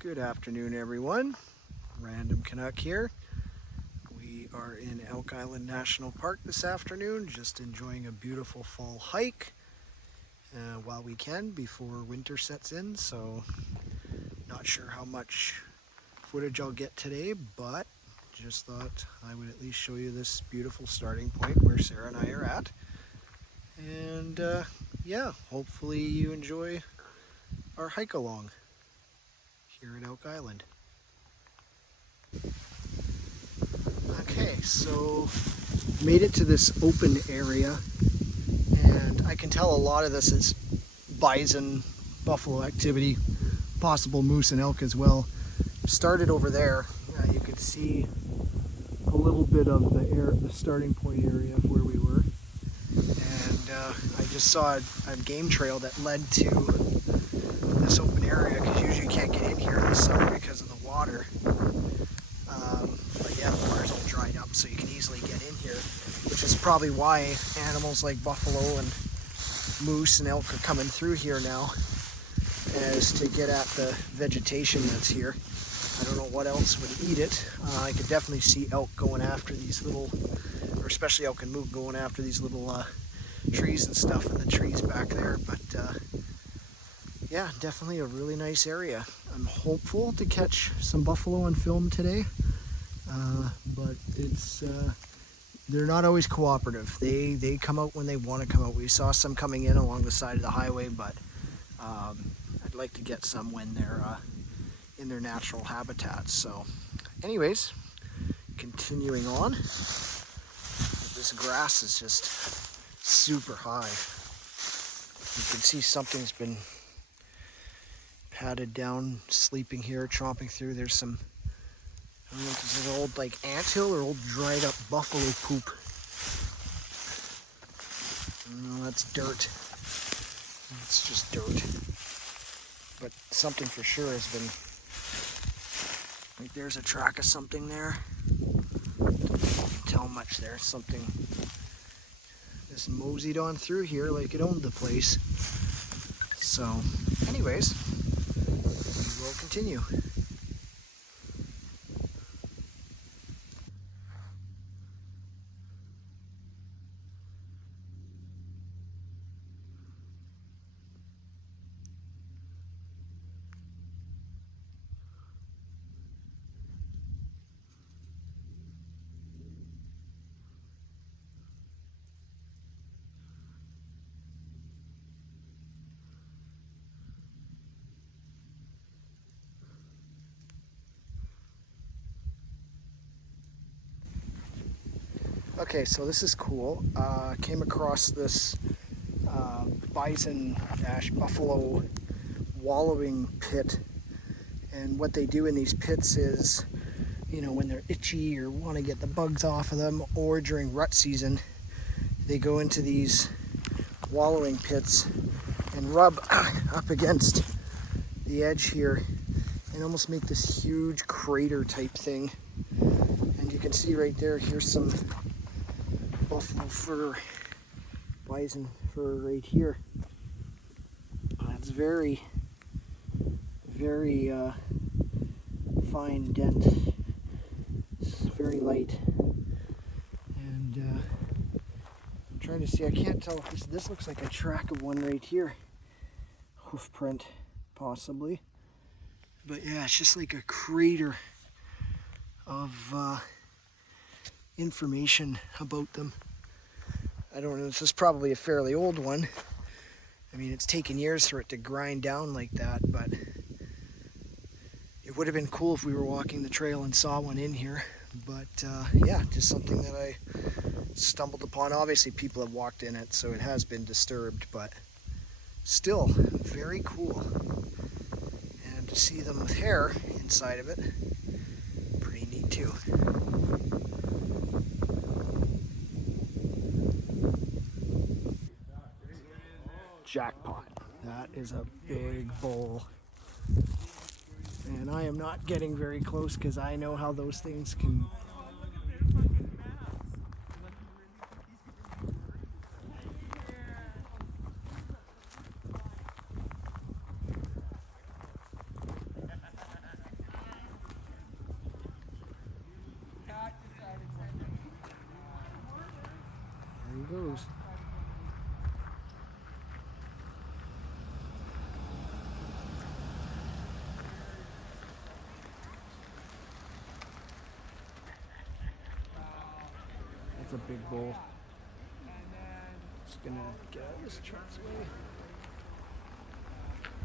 Good afternoon, everyone. Random Canuck here. We are in Elk Island National Park this afternoon, just enjoying a beautiful fall hike while we can before winter sets in. So, not sure how much footage I'll get today, but just thought I would at least show you this beautiful starting point where Sarah and I are at. And yeah, hopefully you enjoy our hike along here at Elk Island. Okay, so made it to this open area, and I can tell a lot of this is bison, buffalo activity, possible moose and elk as well. Started over there. You could see a little bit of the starting point area of where we were, and I just saw a game trail that led to this open area, because usually you can't get in here in the summer because of the water. But yeah, the water's all dried up, so you can easily get in here, which is probably why animals like buffalo and moose and elk are coming through here now, as to get at the vegetation that's here. I don't know what else would eat it. I could definitely see elk going after these little, or especially elk and moose going after these little trees and stuff in the trees back there. But yeah, definitely a really nice area. I'm hopeful to catch some buffalo on film today, but it's they're not always cooperative. They come out when they want to come out. We saw some coming in along the side of the highway, but I'd like to get some when they're in their natural habitats. So anyways, continuing on. This grass is just super high. You can see something's been patted down, sleeping here, chomping through. There's some, I don't know if this is old like anthill or old dried up buffalo poop. No, that's dirt. It's just dirt. But something for sure has been, like there's a track of something there. Can't tell much there. Something just moseyed on through here like it owned the place. So anyways, we will continue. Okay, so this is cool. Came across this bison-buffalo wallowing pit, and what they do in these pits is, you know, when they're itchy or want to get the bugs off of them, or during rut season, they go into these wallowing pits and rub up against the edge here and almost make this huge crater type thing. And you can see right there, here's some buffalo fur, bison fur right here. It's very, very fine dent. It's very light. And I'm trying to see, I can't tell if this looks like a track of one right here. Hoof print, possibly. But yeah, it's just like a crater of information about them. I don't know, this is probably a fairly old one. I mean, it's taken years for it to grind down like that, but it would have been cool if we were walking the trail and saw one in here. But yeah, just something that I stumbled upon. Obviously people have walked in it, so it has been disturbed, but still very cool. And to see them with hair inside of it, pretty neat too. Jackpot. That is a big bowl. And I am not getting very close because I know how those things can. That's a big bull. Just gonna get out of this truck's way.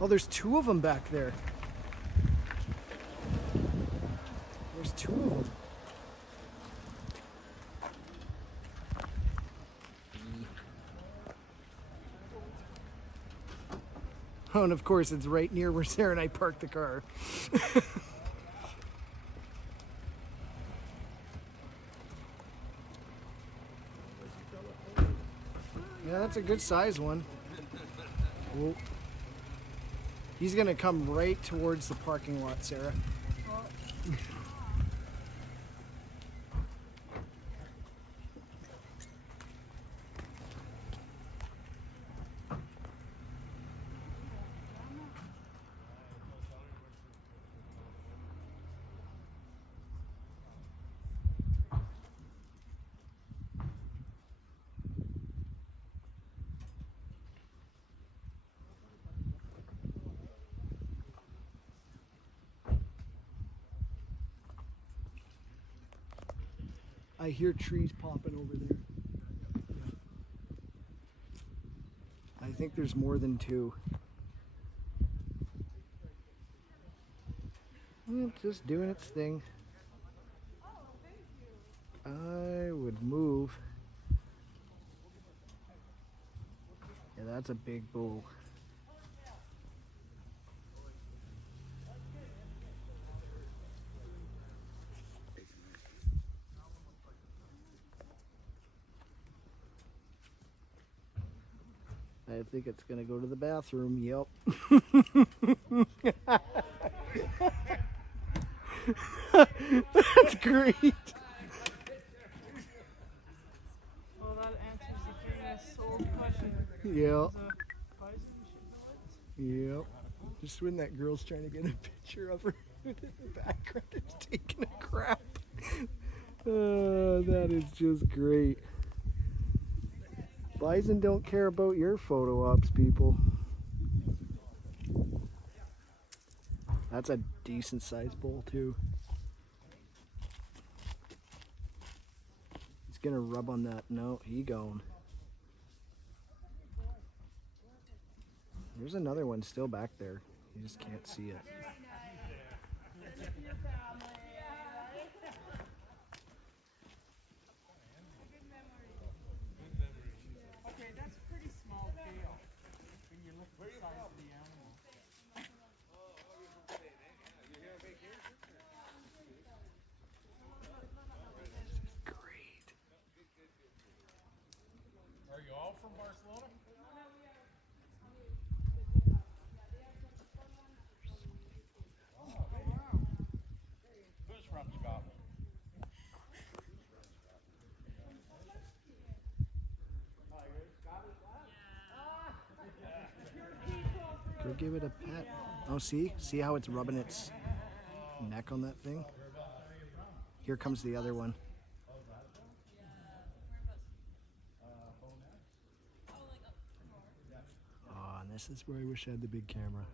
Oh, there's two of them back there. There's two of them. Oh, and of course it's right near where Sarah and I parked the car. Yeah, that's a good size one. Oh. He's gonna come right towards the parking lot, Sarah. I hear trees popping over there. I think there's more than two. It's just doing its thing. I would move. Yeah, that's a big bull. I think it's gonna go to the bathroom. Yep. That's great. Well, that answers the famous old question. Yep. Yep. Just when that girl's trying to get a picture of her in the background is taking a crap. Oh, that is just great. Bison don't care about your photo ops, people. That's a decent sized bull too. He's gonna rub on that. No, he gone. There's another one still back there. You just can't see it. Okay, that's pretty small tail when you look at the size of the animal. Great. Are you all from Barcelona? Who's from Scotland? Go give it a pet. Oh, see? See how it's rubbing its neck on that thing? Here comes the other one. Oh, and this is where I wish I had the big camera.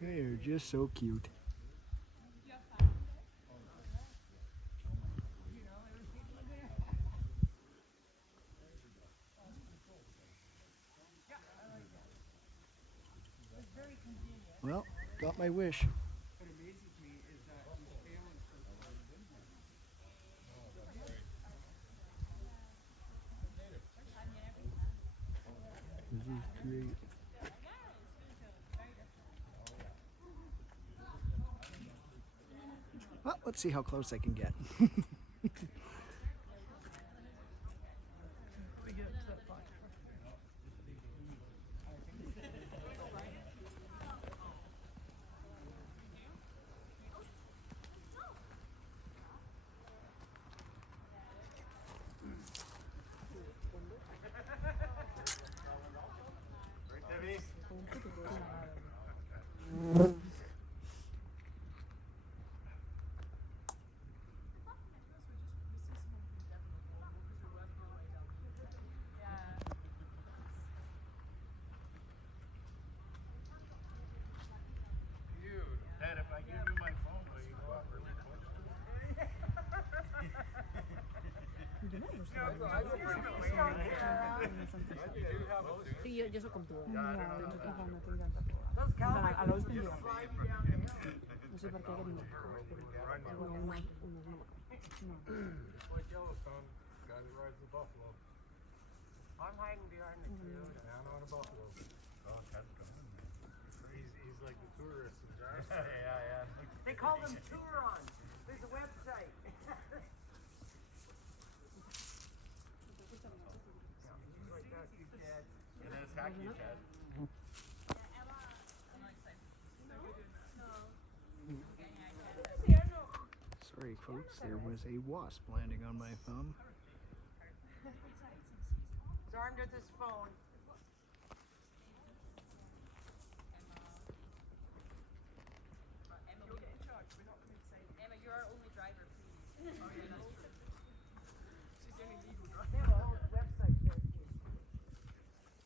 They're just so cute. Well, got my wish. What amazes me is that his tail is so This is great. Well, let's see how close I can get. we get to that point. Sí, yo soy con todo. No, a los de no sé por qué no. Like Yellowstone, guy that rides the buffalo. I'm hiding behind the tree. Down on a buffalo. Oh, Ted's coming. He's like the tourist in Jasper. Yeah. They call them Turons. There's a website. And then it's hacky Ted. Sorry, folks, there was a wasp landing on my thumb. He's armed with his phone. Emma, you're our only driver, please. Oh, yeah, that's true. She's the only legal driver.